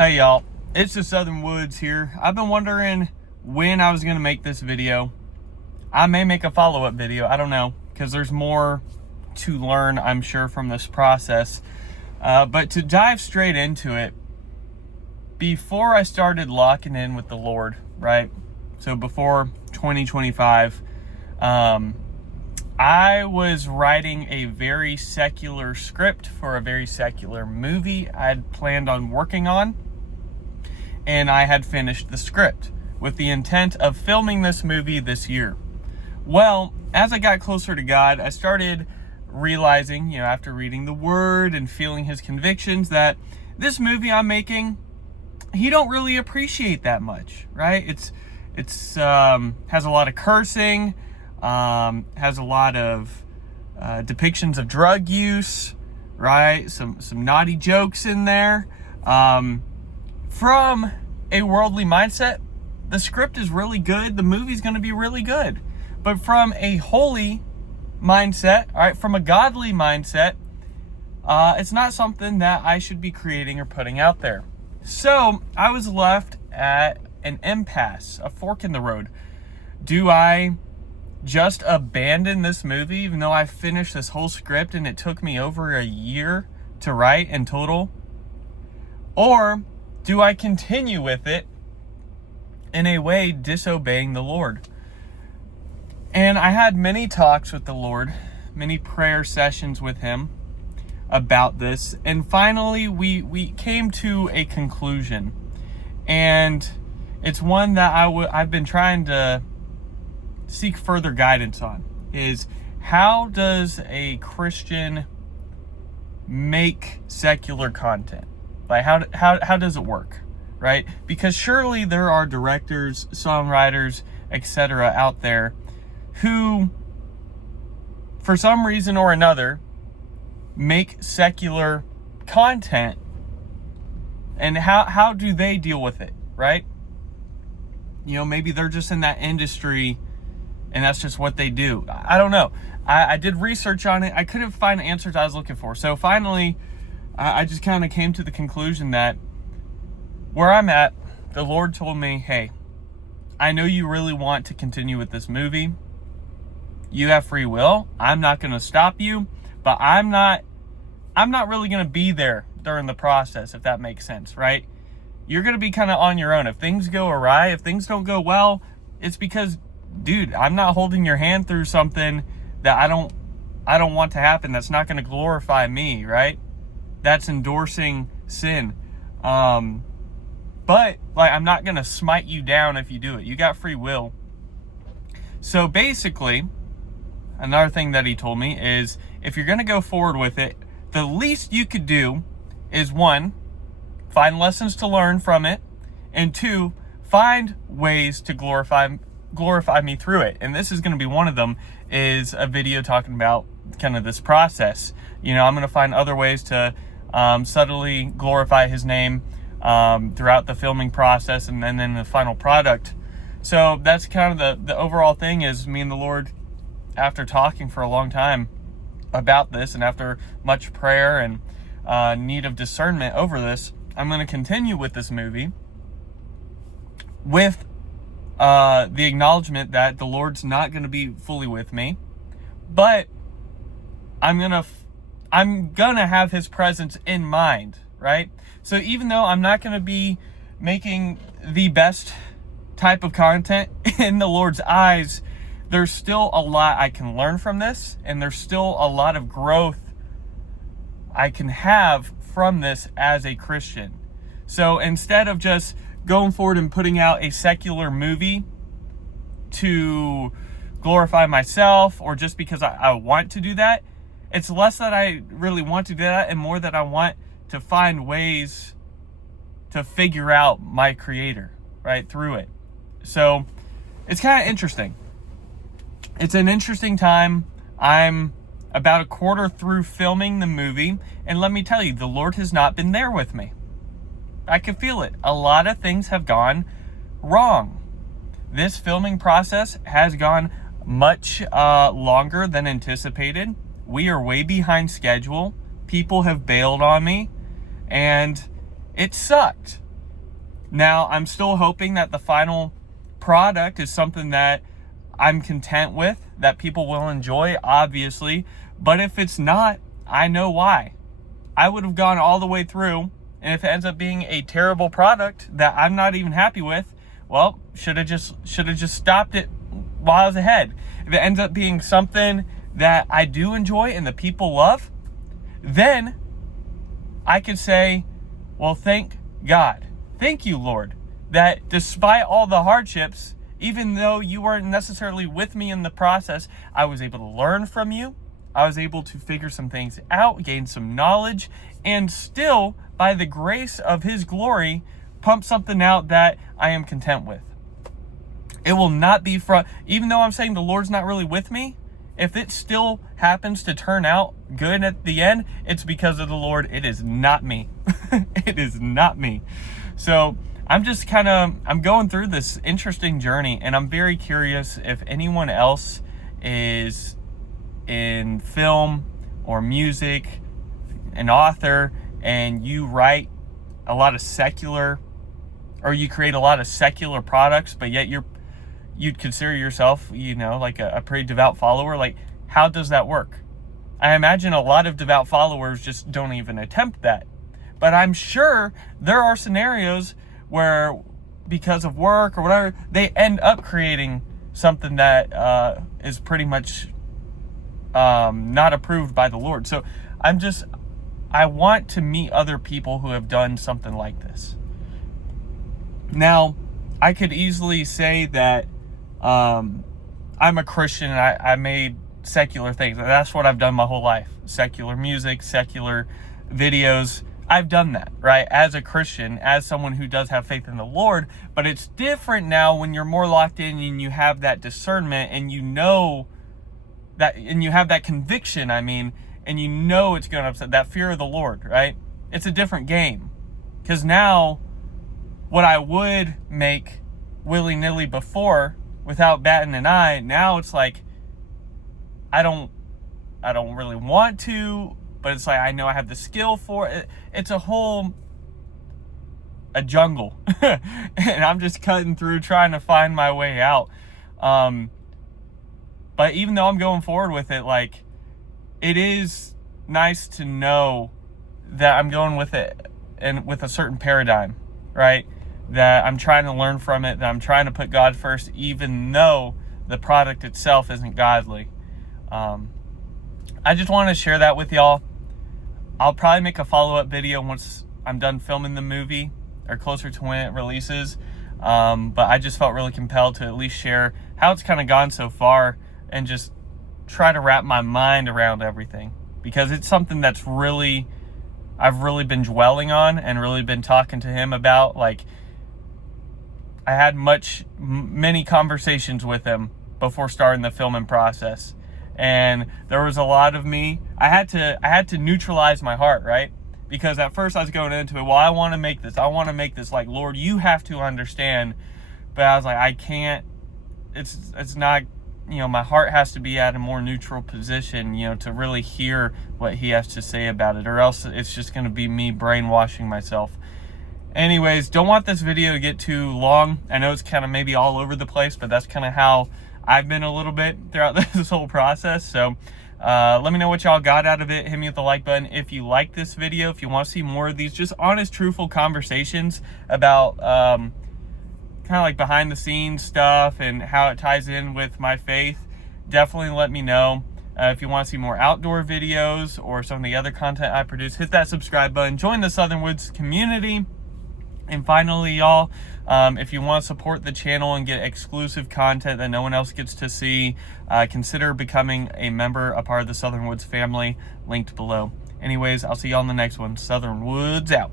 Hey y'all, it's the Southern Woods here. I've been wondering when I was going to make this video. I may make a follow-up video, I don't know, because there's more to learn, I'm sure, from this process. But to dive straight into it, before I started locking in with the Lord, right? So before 2025, I was writing a very secular script for a very secular movie I'd planned on working on. And I had finished the script with the intent of filming this movie this year. Well, as I got closer to God, I started realizing, after reading the Word and feeling His convictions, that this movie I'm making, He don't really appreciate that much, right? It's has a lot of cursing, has a lot of depictions of drug use, right? Some naughty jokes in there. From a worldly mindset, the script is really good. The movie's going to be really good. But from a holy mindset, all right, from a godly mindset, it's not something that I should be creating or putting out there. So I was left at an impasse, a fork in the road. Do I just abandon this movie, even though I finished this whole script and it took me over a year to write in total? Or do I continue with it, in a way disobeying the Lord? And I had many talks with the Lord, many prayer sessions with Him about this. And finally, we came to a conclusion. And it's one that I've been trying to seek further guidance on, is how does a Christian make secular content? Like, how does it work, right? Because surely there are directors, songwriters, etc. out there who, for some reason or another, make secular content. And how do they deal with it, right? Maybe they're just in that industry and that's just what they do. I don't know. I did research on it. I couldn't find the answers I was looking for. So finally, I just kind of came to the conclusion that where I'm at, the Lord told me, hey, I know you really want to continue with this movie. You have free will. I'm not going to stop you, but I'm not really going to be there during the process, if that makes sense, right? You're going to be kind of on your own. If things go awry, if things don't go well, it's because, dude, I'm not holding your hand through something that I don't want to happen. That's not going to glorify me, right? That's endorsing sin. But I'm not going to smite you down if you do it. You got free will. So basically, another thing that He told me is, if you're going to go forward with it, the least you could do is, 1, find lessons to learn from it, and 2, find ways to glorify me through it. And this is going to be one of them, is a video talking about kind of this process. I'm going to find other ways to subtly glorify His name throughout the filming process and then the final product. So that's kind of the overall thing, is me and the Lord, after talking for a long time about this and after much prayer and need of discernment over this, I'm going to continue with this movie with the acknowledgement that the Lord's not going to be fully with me, but I'm gonna have His presence in mind, right? So even though I'm not gonna be making the best type of content in the Lord's eyes, there's still a lot I can learn from this, and there's still a lot of growth I can have from this as a Christian. So instead of just going forward and putting out a secular movie to glorify myself, or just because I want to do that, it's less that I really want to do that and more that I want to find ways to figure out my Creator, right, through it. So it's kind of interesting. It's an interesting time. I'm about a quarter through filming the movie, and let me tell you, the Lord has not been there with me. I can feel it. A lot of things have gone wrong. This filming process has gone much longer than anticipated. We are way behind schedule. People have bailed on me, and it sucked. Now, I'm still hoping that the final product is something that I'm content with, that people will enjoy, obviously. But if it's not, I know why. I would have gone all the way through, and if it ends up being a terrible product that I'm not even happy with, well, should have just stopped it while I was ahead. If it ends up being something that I do enjoy and the people love, then I could say, well, thank God. Thank you, Lord, that despite all the hardships, even though you weren't necessarily with me in the process, I was able to learn from you. I was able to figure some things out, gain some knowledge, and still, by the grace of His glory, pump something out that I am content with. It will not be even though I'm saying the Lord's not really with me, if it still happens to turn out good at the end, it's because of the Lord. It is not me. It is not me. So I'm just I'm going through this interesting journey, and I'm very curious if anyone else is in film or music, an author, and you write a lot of secular, or you create a lot of secular products, but yet you'd consider yourself, like a pretty devout follower. Like, how does that work? I imagine a lot of devout followers just don't even attempt that. But I'm sure there are scenarios where, because of work or whatever, they end up creating something that is pretty much not approved by the Lord. So I want to meet other people who have done something like this. Now, I could easily say that I'm a Christian and I made secular things. That's what I've done my whole life. Secular music, secular videos. I've done that, right? As a Christian, as someone who does have faith in the Lord. But it's different now when you're more locked in and you have that discernment, and you know that, and you have that conviction, and you know it's going to upset, that fear of the Lord, right? It's a different game. Because now, what I would make willy-nilly before, without batting an eye, now it's like, I don't really want to, but it's like, I know I have the skill for it. It's a jungle. And I'm just cutting through, trying to find my way out. But even though I'm going forward with it, like, it is nice to know that I'm going with it and with a certain paradigm, right? That I'm trying to learn from it, that I'm trying to put God first, even though the product itself isn't godly. I just want to share that with y'all. I'll probably make a follow-up video once I'm done filming the movie, or closer to when it releases. But I just felt really compelled to at least share how it's kind of gone so far, and just try to wrap my mind around everything, because it's something that's I've really been dwelling on and really been talking to Him about. Like, I had many conversations with Him before starting the filming process. And there was a lot of me. I had to neutralize my heart, right? Because at first I was going into it, well, I want to make this. Like, Lord, you have to understand. But I was like, I can't. It's not, my heart has to be at a more neutral position, to really hear what He has to say about it, or else it's just going to be me brainwashing myself. Anyways, don't want this video to get too long. I know it's kind of maybe all over the place, but that's kind of how I've been a little bit throughout this whole process. So let me know what y'all got out of it. Hit me with the like button if you like this video. If you want to see more of these just honest, truthful conversations about kind of like behind the scenes stuff and how it ties in with my faith, definitely let me know. If you want to see more outdoor videos or some of the other content I produce, hit that subscribe button. Join the Southern Woods community. And finally, y'all, if you want to support the channel and get exclusive content that no one else gets to see, consider becoming a member, a part of the Southern Woods family, linked below. Anyways, I'll see y'all in the next one. Southern Woods out.